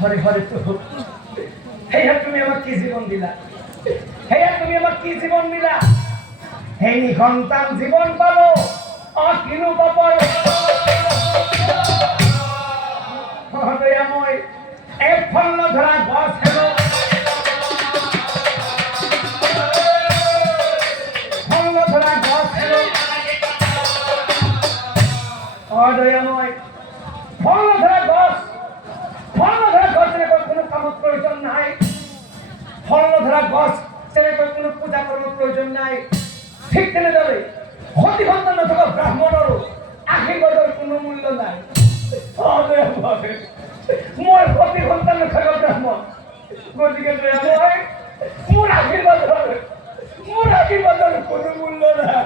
হরে হরে প্রভু হেয়া তুমি আমার কি জীবন দিলা হেয়া তুমি আমার কি জীবন দিলা হে নিখন্তান জীবন পালো অকিনু পাপর হৃদয়ময় এক ফল ধরা গছ হেলো ফল ধরা গছ হেলো হৃদয়ময় ফল ধরা গছ কোনো কামত প্রয়োজন নাই ফল ধরা গছ ছেড়ে কোনো পূজা করার প্রয়োজন নাই ঠিক তেনে যাবে হতি সন্তান নথকা ব্রাহ্মণৰো আশীর্বাদৰ কোনো মূল্য নাই মই হতি সন্তান নথকা ব্ৰাহ্মণ গতিকে মই মোৰ আশীৰ্বাদৰ কোনো মূল্য নাই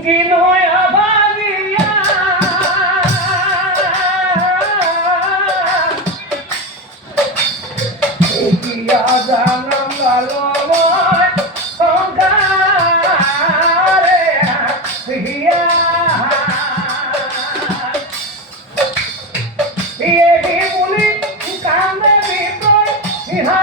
কি নয় আবাদিয়া কিয়া জানম গালো মই সংসারে হিয়া এই বলি কামে বিতয় ইহা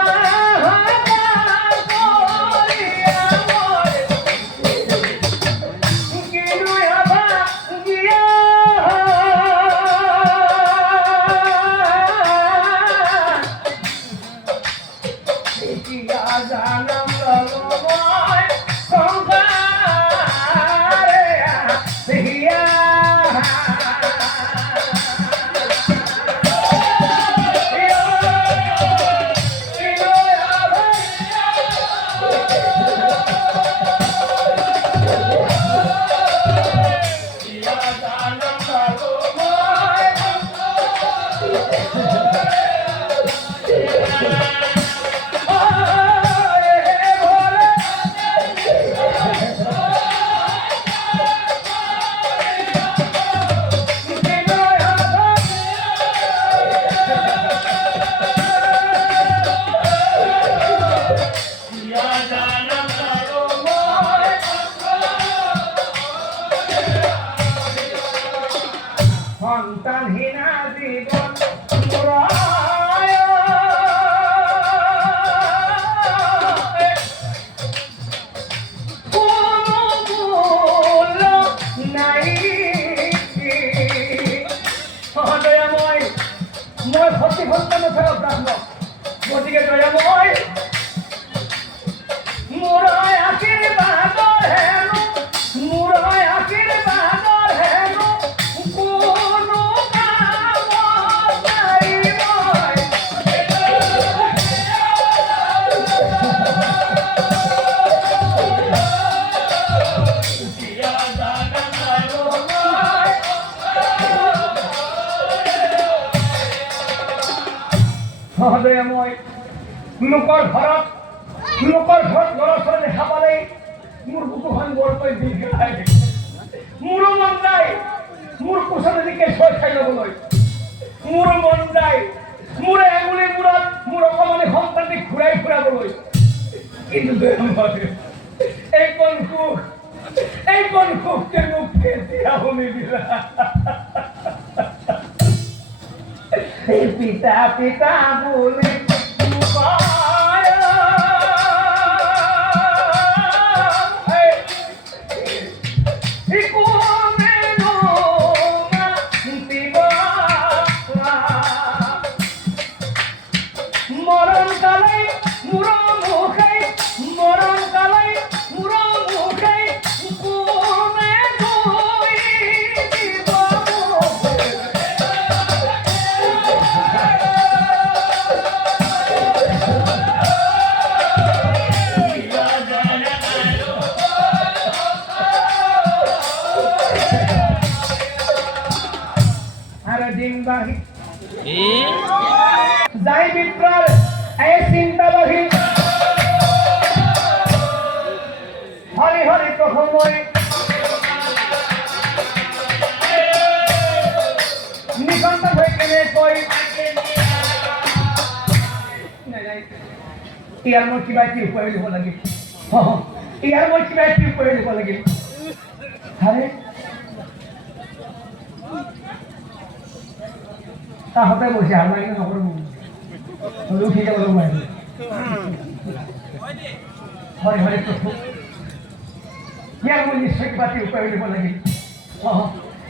সন্তানহীনা জীবন নাই দয়াময় মই সতী সন্তান ব্রাহ্মণ গতিকে দয়াময় মোৰ আশীৰ্বাদৰ হেনো মোৰ আশীৰ্বাদৰ হেনো কোনো কামত নাই মই সহদয়াময় লোকৰ ঘৰত ল'ৰা ছোৱালী দেখা পালে মোৰ বুকুখন বৰকৈ বিষ খায় মোৰো মন যায় মোৰ কোচলেদি কেঁচুৱাই খাই ল'বলৈ মোৰো মন যায় মোৰ এঙুলিৰ মূৰত মোৰ অকমানি সন্তানটিক ঘূৰাই ফুৰাবলৈ কিন্তু এইকণ সুখকে মোক কেতিয়াও নিদিলা পিতা পিতা বুলি মরণ কালে মুরো মুখে মরণ কালে মুরো মুখে কোনে দুই দিব আরে দিন বাহি যাই বিপ্রার এই চিন্তা বাহি হরি হরি প্রথমই নিকন্ত হয়ে কেনে কই ইয়াৰ মই কিবা এটি উপায় দিব লাগিল ইয়াৰ মই কিবা এটি উপায় দিব লাগিল আরে তাহতে বসে আমার এখানে খবর উঠে যাব হরে হরে প্রভু ইয়ার মই নিশ্চয় কিবা এটি উপায় দিব লাগিল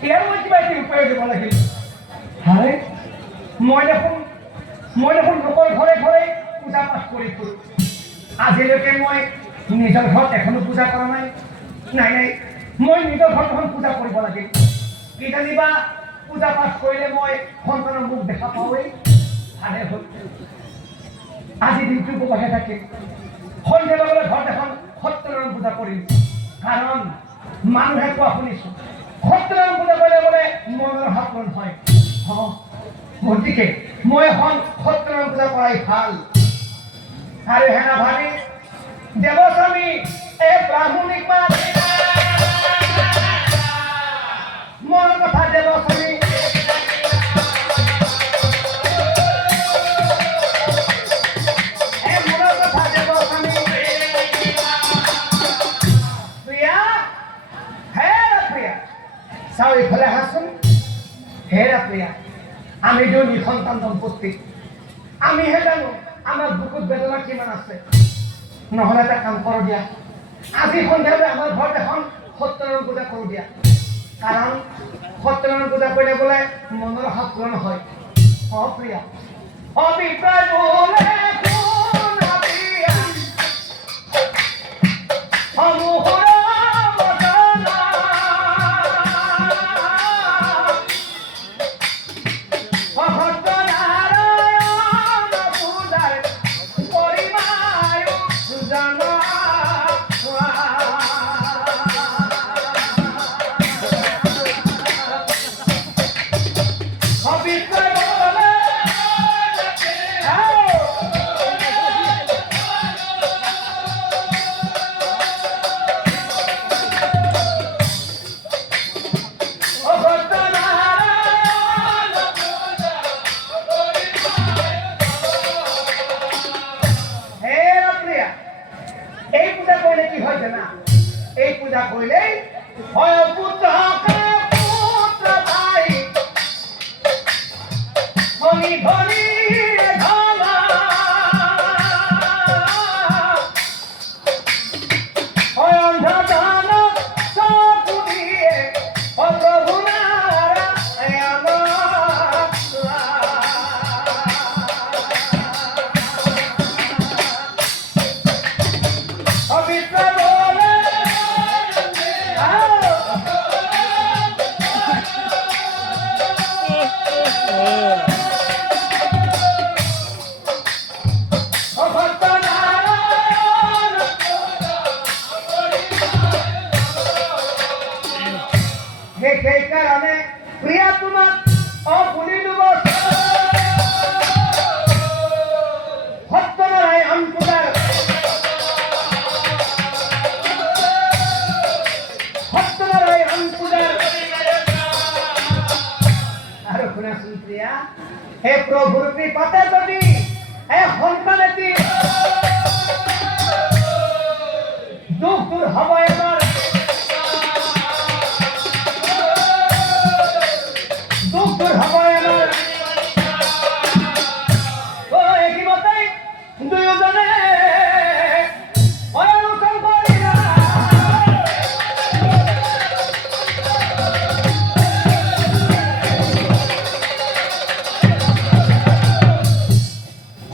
ইয়াৰ মই কিবা এটি উপায় দিব লাগিল আরে মই দেখোন লোকৰ ঘৰে ঘৰে পূজা পাঠ কৰি ফুৰো আজিলৈকে মই নিজৰ ঘৰত এখনো পূজা কৰা নাই নাই মই নিজৰ ঘৰত এখন পূজা কৰিব লাগিল কি জানিবা পূজা পাঠ কৰিলে মই সন্তানৰ মুখ দেখা পাওঁৱেই ভালে হ'ল আজি দিনটো উপবাসে থাকিম সন্ধিয়া লগতে ঘৰত এখন সত্যনাৰায়ণ পূজা কৰিম কাৰণ মানুহে কোৱা শুনিছো সত্যনাৰায়ণ পূজা কৰিলে বোলে মনৰ সাপন হয় গতিকে মই এখন সত্যনাৰায়ণ পূজা কৰাই ভাল আৰু হেনা ভাবি দেৱস্বামী এই ব্ৰাহ্মণিক মাত মনৰ কথা দেৱস্বামী চাও এইফালে আহাচোন হেৰা প্ৰিয়া আমি দুই সন্তান দম্পতি আমিহে জানো আমাৰ বুকুত বেদনা কিমান আছে নহ'লে এটা কাম কৰোঁ দিয়া আজি সন্ধিয়ালৈ আমাৰ ঘৰত এখন সত্যনাৰায়ণ পূজা কৰোঁ দিয়া কাৰণ সত্যনাৰায়ণ পূজা কৰিলে বোলে মনৰ আশা পূৰণ হয় প্ৰিয়া অভিপ্ৰায় বোলে কাৰণে প্ৰিয়া তোমাক অপুলি দুব সত্যনাৰায়ণ পূজাৰ সত্যনাৰায়ণ পূজাৰ আৰু শুনাচোন প্ৰিয়া হে প্ৰভুৰ কৃপাতে যদি হে সন্তান এটি দুখ দূৰ হ'ব এবাৰ দুখ দূৰ হ'ব এবাৰ একিমতেই দুয়োজনে আলোচনা কৰিলা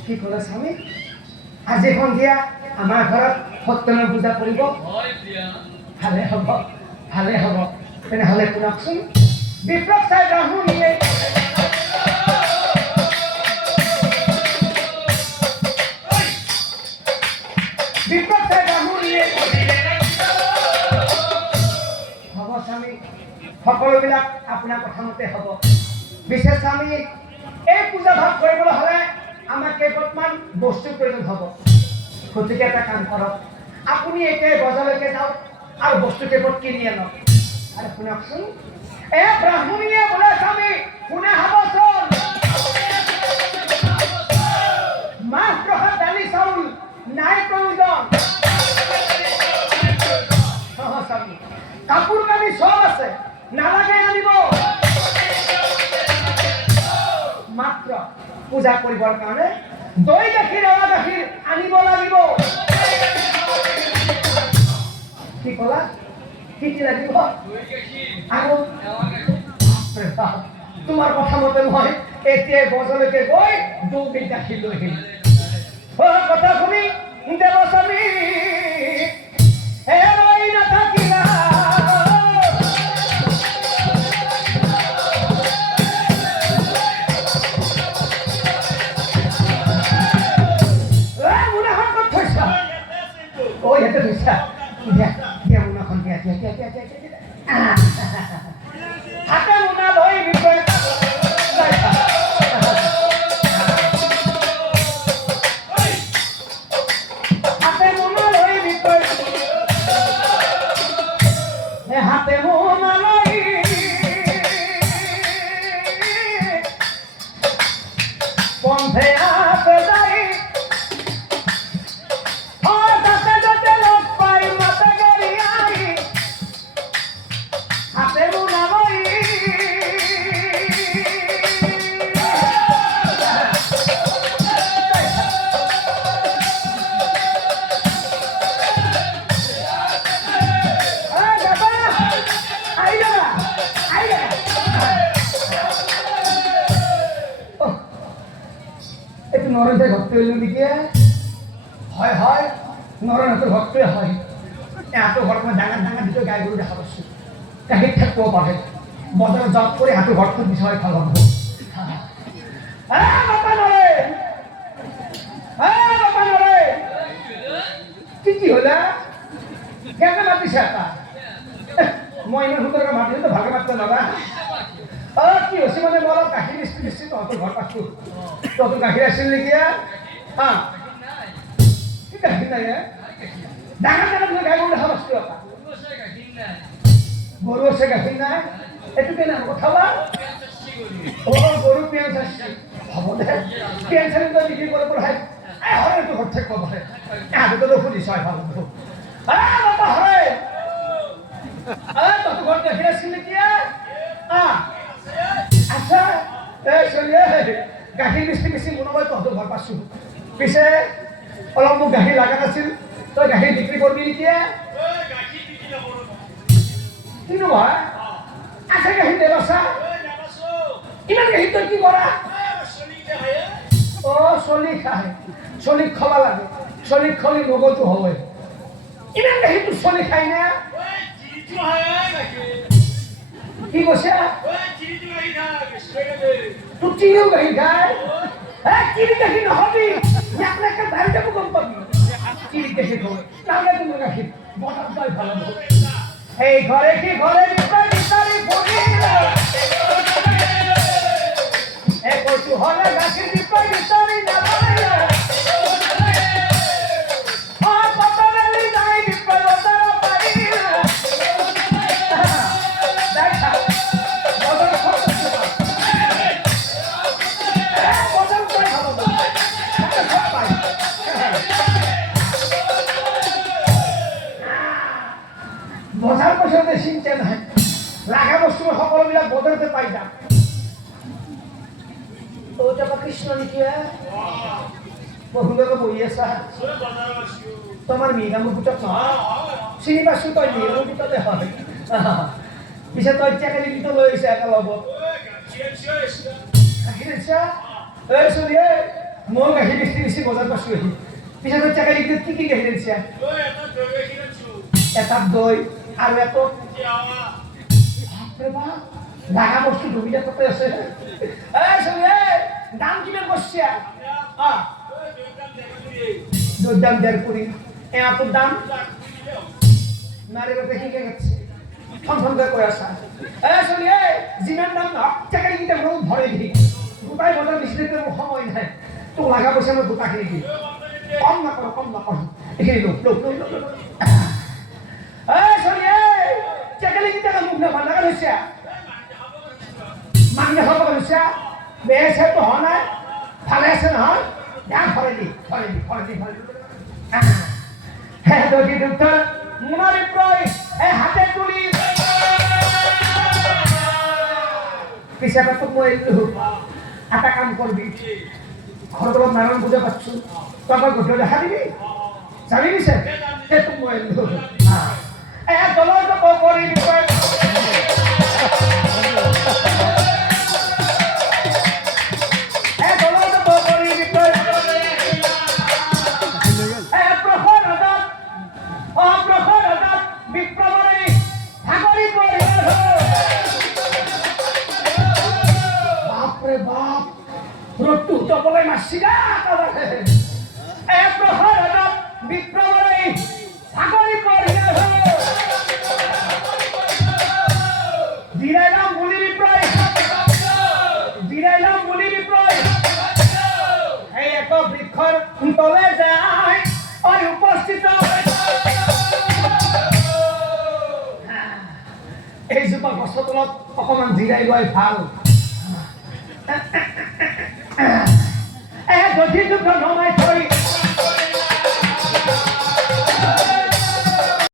কি ক'লে স্বামী আজি সন্ধিয়া আমাৰ ঘৰত সত্যনাৰায়ণ পূজা কৰিব ভালে হ'ব তেনেহ'লে শুনকচোন বিপ্লৱ চাই ব্ৰাহ্মণীয়ে বিপ্লৱ চাই ব্ৰাহ্মণীয়ে হ'ব স্বামী সকলোবিলাক আপোনাৰ কথামতে হ'ব বিশেষ স্বামী এই পূজা ভাগ কৰিবলৈ হ'লে আমাক কেইপটমান বস্তুৰ প্ৰয়োজন হ'ব গতিকে এটা কাম কৰক আপুনি একে বজাৰলৈকে যাওক আৰু বস্তু কেইপট কিনি আনক আৰু শুনকচোন এ ব্ৰাহ্মণীয়ে বোলে স্বামী শুনে হ'বচোন মাছ প্ৰসাদ দালি চাউল নাই প্ৰয়োজন স্বামী কাপোৰ কানি চব আছে নালাগে আনিব মাত্ৰ পূজা কৰিবৰ কাৰণে দৈ গাখীৰ এৱা গাখীৰ আনিব লাগিব কি ক'লা কি কি লাগিব আৰু তোমাৰ কথা মতে মই এতিয়া বজাৰলৈকে গৈ দৈ গাখীৰ লৈ আহিম কথা শুনি দেৱস্বামী হেৰাই নাথাকিলা Oh, ya tuh bisa. Dia menggunakan dia. Ada guna loh ini buat. Ada guna loh ini buat. Ada guna loh ini. Ponte apa lagi? Narendra ভক্ত হইল দিকে হয় হয় নরেন্দ্র ভক্ত হয় এত ঘটনা ডাঙার দিকে গায়ে গরু দেখা পাচ্ছি গাড়ির থাকতেও পারে বদলে জব করে এত ঘটনার বিষয় ফেলাব কি হলে কেন মাতিস এটা মই ইমান সুন্দরকে মাতি তো ভালকে মাততে নাবা কি হৈছে মানে মই অলপ গাখীৰ মিস্ত্ৰী তহঁতৰ ঘৰ পাইছোঁ তহঁতৰ গাখীৰ আছিল নেকি কি গাখীৰ নাই ডাঙৰ গাই গৰু দেখা পাইছোঁ এটা গৰু আছে গাখীৰ নাই এইটো কেনে কথা গৰু পিয়াজ আছে হ'ব দে পিয়াজ চালি বিক্ৰী কৰিব পঢ়াই হয়তো ঘৰত থাকিব পাৰে এহাঁততো সুধিছ ভাল বাবা হয় তহঁতৰ ঘৰত গাখীৰ আছিল নেকি আচ্ছা গাখীৰ বেছি মনোবাই তহঁতৰ ঘৰ পাইছোঁ পিছে অলপ মোক গাখীৰ লগা নাছিল তই গাখীৰ বিক্ৰী কৰিবি নেকি কিন্তু হয় আছে গাখীৰ ব্যৱস্থা ইমান গাখীৰ তই কি কৰা চলি খায় চলিক খাব লাগে চলিক খালি নগদটো হয় ইমান গাখীৰটো চলি খাই না কি কৈছে তোৰ চিনিও গাখীৰ খায় চিনি গাখীৰ নহবি ইয়াকে ধাৰি যাব গম পাবি চিনি গাখীৰ হয় নালাগে তোমাৰ গাখীৰ বতাহ পাই ভাল হ'ব এই ঘৰে কি ঘৰে বিচাৰি ফুৰিলে কৃষ্ণ নেকি বহুলোকে বহি আছা তোমাৰ মিৰামৰ পুতক নহয় চিনি পাইছো তই মিৰামৰ পুততে হয় পিছে তই টেকেলি গীত লৈ আহিছে একে লগত গাখীৰ আনিছা এই চলি মই গাখীৰ বেছি বজাৰ পাইছো আহি পিছে তই টেকেলি গীতত কি গাখীৰ আনিছা এটাত দৈ আৰু এটাত লাগা বস্তু ধুবিটা তাতে আছে এই চলি দাম কিমান করছে দৈর দাম 1.5 কোটি এত দাম নারে বাপে শিখে গেছে ফোন করে কই আসা এই চলি জিমান দাম না টাকা কিটা রোজ ভরে দি গোটাই বাজার বেশি দিতে সময় নাই তো লাগা পয়সা আমি গোটা কিনে দিই কম না করো এখানে লোক এই চলি টাকা কিটা মুখ না ভালো হইছে মাগনা খাব হইছে বেছে তো হনা ভালে আছে নহয় দাম ভরে দি হ্যাঁ দোষী দুঃখ মনের প্রয় এই হাতে তুলি পিছাটা তো মই আটা কাম করবি ঘর নারায়ণ বুঝে পাচ্ছু তখন ঘটে দেখা দিবি যাবি নিছে তো মই দলের তো করি রট্টু তো বলে মাসি না তবে এক প্রহর আদাব বিপ্রবরে সাগরি করিয়া দিরাইলাম বলি বিপ্রয় এই এক বৃক্ষর তলে যায় ওই উপস্থিত এই জোপা গছৰ তলত অকমান জিৰাই লোৱাই ভাল যদি দুখ নমাই থৈ